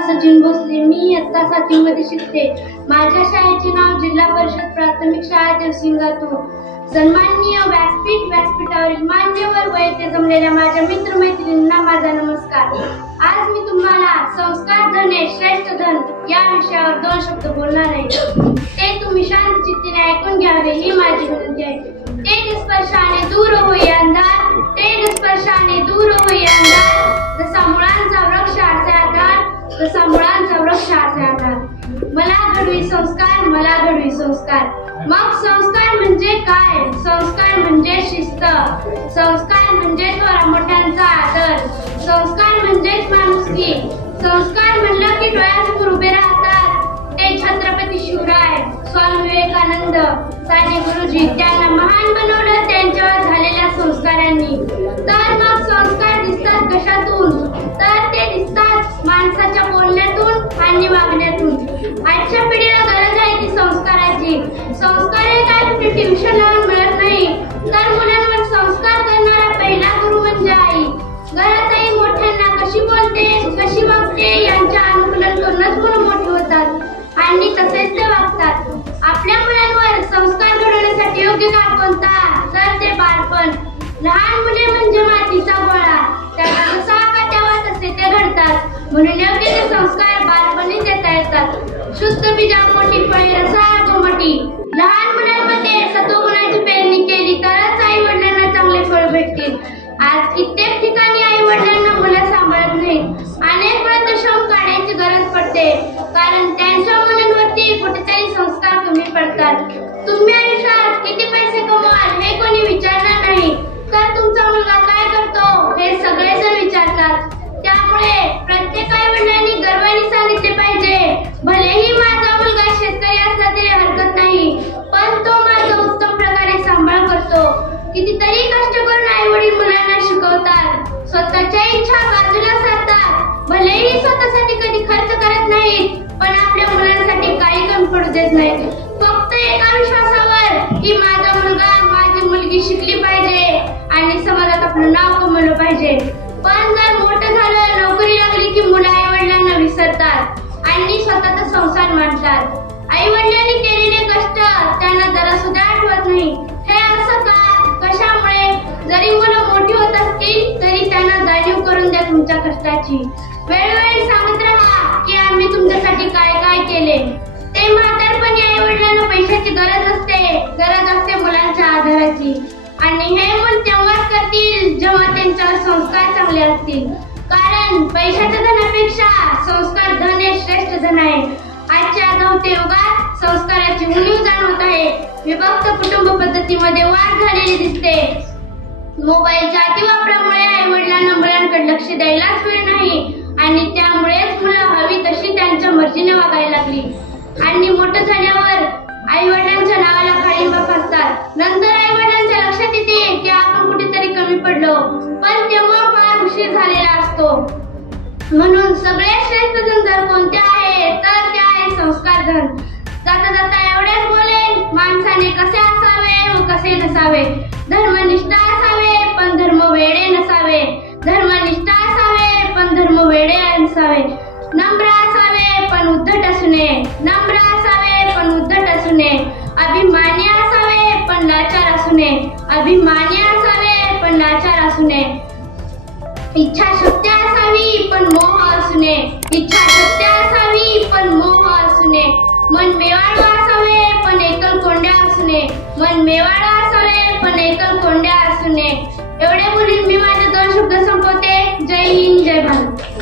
सचिन भोसले मी इयत्ता सातवीमध्ये शिकते. माझ्या शाळेचे नाव जिल्हा परिषद प्राथमिक शाळा देवसिंगातून सन्माननीय व्यासपीठ व्यासपीठावरील मान्यवर वयते जमलेल्या माझ्या मित्रमैत्रिणींना माझा नमस्कार. आज मी तुम्हाला संस्कार धन श्रेष्ठ धन या विषयावर दोन शब्द बोलणार आहे. ते तुम्ही शांत चित्तीने ऐकून घ्यावे ही माझी विनंती आहे. ते स्पर्शाने दूर तसा मुळांचा वृक्ष असे मला घडवी संस्कार मला घडवी संस्कार. मग संस्कार म्हणजे काय? संस्कार म्हणजे शिस्त. संस्कार म्हणजे थोरा मोठ्यांचा आदर. संस्कार म्हणजेच माणुसकी. संस्कार म्हणलं की डोळ्यासमोर उभे राहतात. ते छत्रपती शिवराय स्वामी विवेकानंद साने गुरुजी त्यांना महान बनवलं त्यांच्यावर झालेल्या संस्कारांनी. तर मग संस्कार दिसतात कशातून? माणसाच्या बोलण्यातून आणि वागण्यातून. आजच्या पिढीला गरज आहे ती संस्काराची संस्कार हे काय कुठे ट्युशन लावून मिळत नाही. तर मुलांवर संस्कार करणारा पहिला गुरु म्हणजे आई. घरात आई मोठ्यांना कशी बोलते कशी वागते यांचे अनुकूलन करूनच मुलं मोठे होतात. आणि तसेच ते वागतात. आपल्या मुलांवर संस्कार घडवण्यासाठी योग्य काळ कोणता? तर ते बालपण. लहान मुले म्हणजे मातीचा गोळा. म्हणून योग्य ते संस्कार बालपणी देता येतात. शुद्ध बीजा मोठी फळे रसा गोमटी लहान मुलांमध्ये सत्वगुणाची पेरणी केली तरच आई वडिलांना चांगले फळ भेटतील. आज कित्येक ठिकाणी आई वडिलांना मुलं सांभाळत नाहीत. अनेक वृद्धश्रम काढायची गरज पडते. कारण त्यांच्या मुलांवरती कुठेतरी संस्कार कमी पडतात. तुम्ही आयुष्यात किती पैसे कमवाल हे कोणी विचारणार नाही तर तुमचा मुलगा काय करतो हे सगळेजण विचारतात त्यामुळे प्रत्येक आई वडिलांनी गर्वाने सांगितले पाहिजे भलेही माझा मुलगा शेतकरी असला तरी हरकत नाही पण तो माझा उत्तम प्रकारे सांभाळ करतो कितीतरी कष्ट करून आई वडील मुलांना शिकवतात स्वतःच्या इच्छा बाजूला सारतात भलेही स्वतःसाठी कधी खर्च करत नाहीत पण आपल्या मुलांसाठी काही कमी पडू देत नाहीत फक्त एका विश्वासावर की माझा मुलगा माझी मुलगी शिकली पाहिजे आणि समाजात आपलं नाव कमवलं पाहिजे. पण जर मोठं झालं नोकरी लागली की मुलं आई वडिलांना विसरतात आणि स्वतःचा संसार मांडतात. आई वडिलांनी केलेले कष्ट त्यांना जरा सुद्धा आठवत नाही. हे असं का? कशामुळे? जरी मुलं मोठी होत असतील तरी त्यांना जाणीव करून द्या तुमच्या कष्टाची. वेळोवेळी गरज असते मुलांच्या आधाराची. आणि हे मूल तेव्हाच करतील जेव्हा त्यांच्यावर संस्कार चांगले असतील. कारण पैशाच्या धनापेक्षा संस्कार धन हे श्रेष्ठ धन आहे. आजच्या धावते युगात संस्काराची उणीव जाणवत आहे. विभक्त कुटुंब पद्धतीमध्ये वाढ झालेली दिसते. मोबाईलच्या अतिवापरामुळे आई वडिलांना मुलांकडे लक्ष द्यायलाच वेळ नाही. आणि त्यामुळेच मुलं हवी तशी त्यांच्या मर्जीने वागायला लागली. आणि मोठं झाल्यावर आई वडिलांच्या काळिंबा नंतर आई वडिलांच्या लक्षात येते की आपण कुठेतरी कमी पडलो. पण तेव्हा फार उशीर झालेला असतो. म्हणून सगळ्यात श्रेष्ठ धन जर कोणते आहे तर ते आहे संस्कार धन जाता जाता एवढेच बोलेन माणसाने कसे असावे व कसे नसावे? धर्मनिष्ठा असावे पण धर्म वेडे नसावे. धर्मनिष्ठा असावे पण धर्म वेडे नसावे. नम्र असावे पण उद्धट असू नये अभिमान्य असावे पण लाचार असू नये. इच्छा शक्ती असावी पण मोह असू नये. इच्छा शक्ती असावी पण मोह असू नये. मन मेवाड असावे पण एकल कोंड्या असू नये. मन मेवाळा असावे पण एकल कोंड्या असू नये. एवढे बोलून मी माझे दोन शब्द संपवते. जय हिंद जय भारत.